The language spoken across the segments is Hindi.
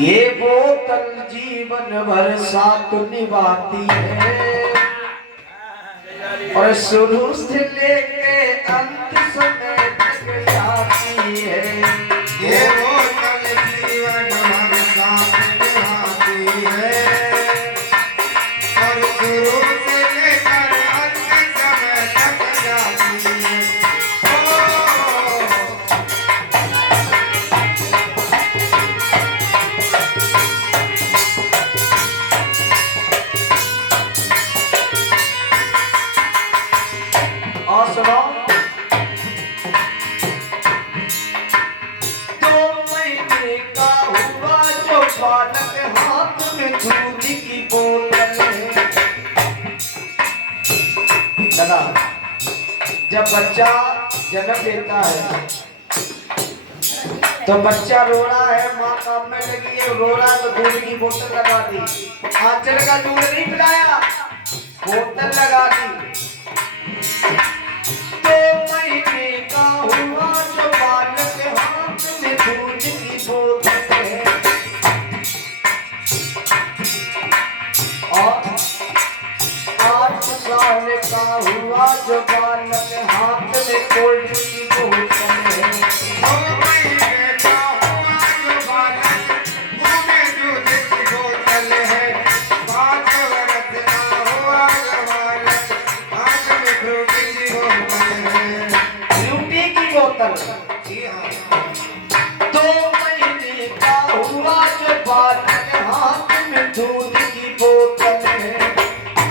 ये बोतल जीवन भर साथ निभाती है और शुरू से लेके अंत समय तक जाती है। ये बोतल जीवन भर साथ निभाती है और शुरू से लेकर अंत समय तक जाती है। और सुनो, 2 महीने का हुआ जो बालक हाथ में दूध की बोतल है। दादा, जब बच्चा जन्म लेता है तो बच्चा रो रहा है, माँ काम में लगी है, रो रहा है तो दूध की बोतल लगा दी। आंचल का दूध नहीं पिलाया, बोतल लगा दी। 2 महीने का हुआ जो बालक हाथ में दूध की बोतल है और 8 साल का हुआ जो बालक हाथ में कोल्ड ड्रिंक की बोतल है। 2 महीने का हुआ जो बालक मुंह में दूध की बोतल है। 5 वर्ष का हुआ जो बालक हाथ में फ्रूटी की बोतल है। फ्रूटी की बोतल। जी हाँ। 2 महीने का हुआ जो बालक हाथ में दूध की बोतल है।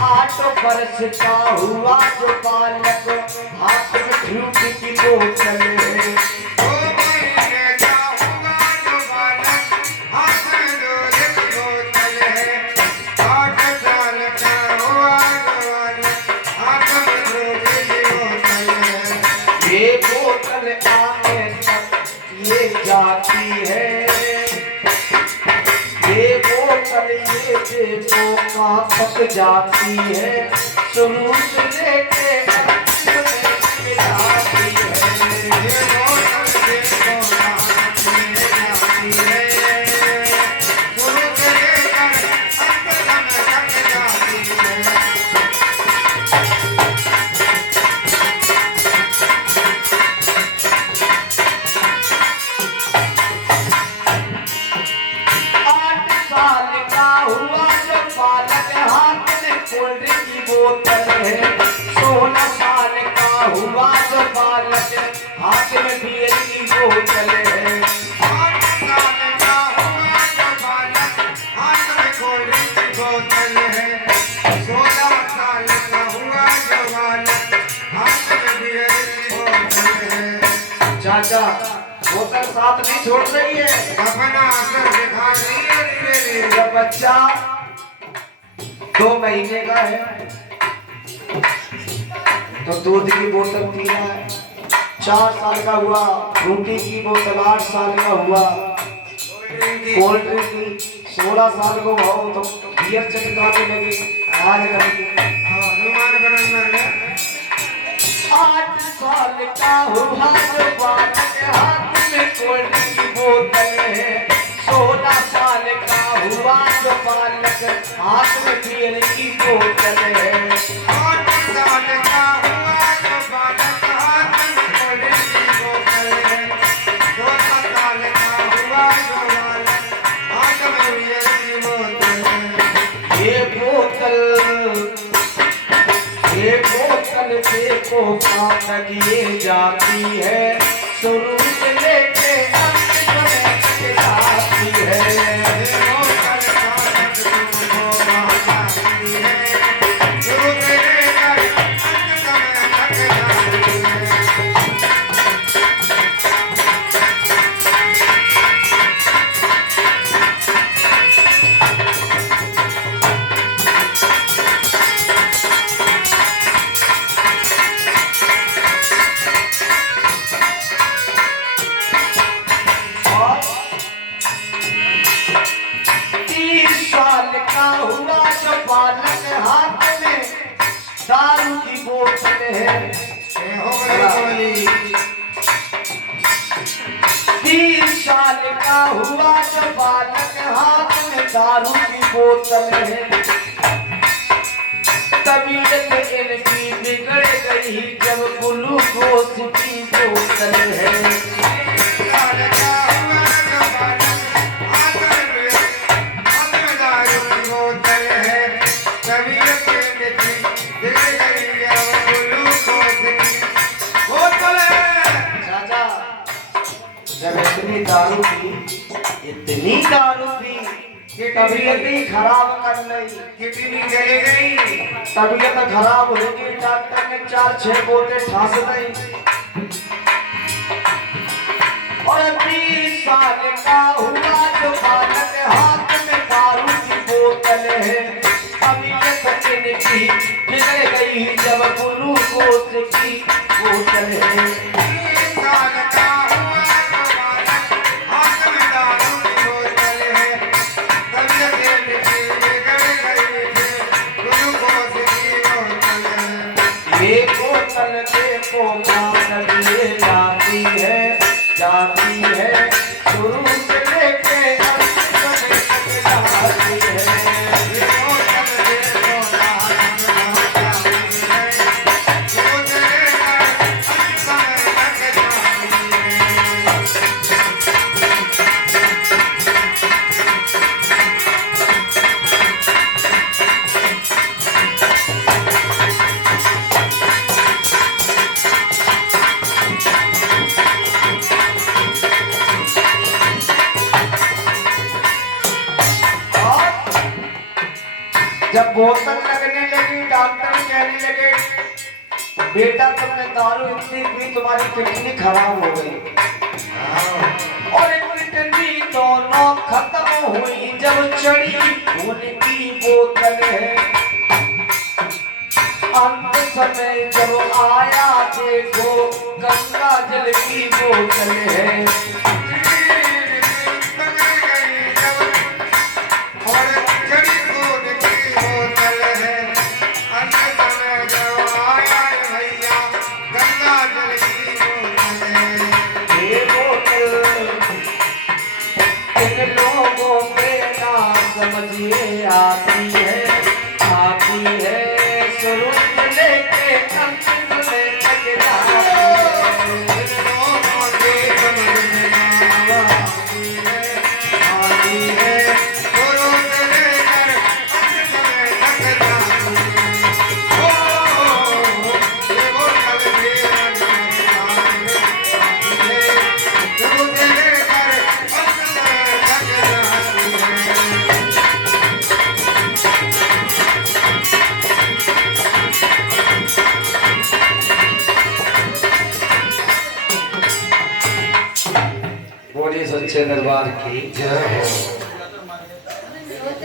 8 वर्ष का हुआ जो बालक हाथ में फ्रूटी की बोतल है। 2 महीने का हुआ जो बालक हाथ में दूध की बोतल है। 8 साल का हुआ जो बालक हाथ में फ्रूटी की बोतल है। ये बोतल आगे तक ये जाती है। ये बोतल ये देखो कहाँ तक जाती है, शुरू से लेके अंत में जाती है। ये बोतल देखो कहाँ तक जाती है, शुरू से लेकर अंत समय तक जाती है। आठ साल का हुआ जो बालक हाथ में कोल्ड ड्रिंक की बोतल है। 16 साल का हुआ जो बालक हाथ में बियर की बोतल है। 8 साल का हुआ जो बालक हाथ में कोल्ड ड्रिंक की बोतल है। 16 साल का हुआ जो बालक हाथ में बियर की बोतल है। चाचा, बोतल साथ नहीं छोड़ रही है। अपना असर दिखा रही है धीरे धीरे। जब बच्चा 2 महीने का है तो दूध की बोतल पी रहा है। 4 साल का हुआ फ्रूटी की बोतल, 8 साल का हुआ कोल्ड ड्रिंक की, 16 साल को भाव तो बियर चटकाने लगे। आज हनुमान बनन मर गया। 8 साल का हुआ जो बालक हाथ में कोल्ड ड्रिंक की बोतल है। 16 साल का हुआ जो बालक हाथ में बियर की बोतल है। 8 साल का हुआ जो बालक हाथ में कोल्ड ड्रिंक की बोतल है। 16 साल का हुआ जो बालक हाथ में बियर की बोतल है। ये बोतल देखो कहाँ तक ये जाती है, शुरू से लेके अंत तक जाती है। ये बोतल बालक तुमको बहकाती है, शुरू से लेकर अंत समय तक जाती है। 20 साल का हुआ जो बालक, हाथ में दारू की बोतल है। तबीयत इनकी बिगड़ गई जब ग्लूकोज की बोतल है। साल का हुआ जो बालक, हाथ में दारू की बोतल है। तबीयत इनकी बिगड़ गई जब ग्लूकोज की बोतल है। चाचा जब इतनी दारू पी, इतनी दारू पी, तबीयत ही खराब कर ली, कितनी चली गई, तबीयत खराब होगी। डॉक्टर ने 4-6 बोतल ठास दी। और 20 साल का हुआ जो बालक, हाथ में दारू की बोतल है। तबीयत इनकी बिगड़ गई जब ग्लूकोज की बोतल है। 20 साल का हुआ जो बालक, हाथ में दारू की बोतल है। तबीयत इनकी बिगड़ गई ग्लूकोज की बोतल है। ये बोतल देखो कान लिए जाती है, जाती है, शुरू से लेके अंत तक जाती है। ये बोतल देखो नाम जाती है, रोज लेकर अंत समय तक जाती है। और जब बोतल लगने लगी, डॉक्टर कहने लगे बेटा तुमने दारू इतनी पी, तुम्हारी किडनी खराब हो गई। और किडनी दोनों खत्म हुई जब चढ़ी खून की बोतल है। अंत समय जब आया देखो गंगा जल की बोतल है। और जड़ी खून की बोतल है। अंत समय जब आया भैया गंगा जल की बोतल है। ये बोतल इन लोगों के ना समझिए आती है, आती है, शुरू से लेके अंत में तक जाती है। लोगों के समझ में ना आती है, आती है, शुरू से लेकर अंत समय तक जाती है। ओ, ये बोतल जीवन में आती है, शुरू से लेकर अंत समय तक जाती है। बोलिए सच्चे दरबार की जय हो।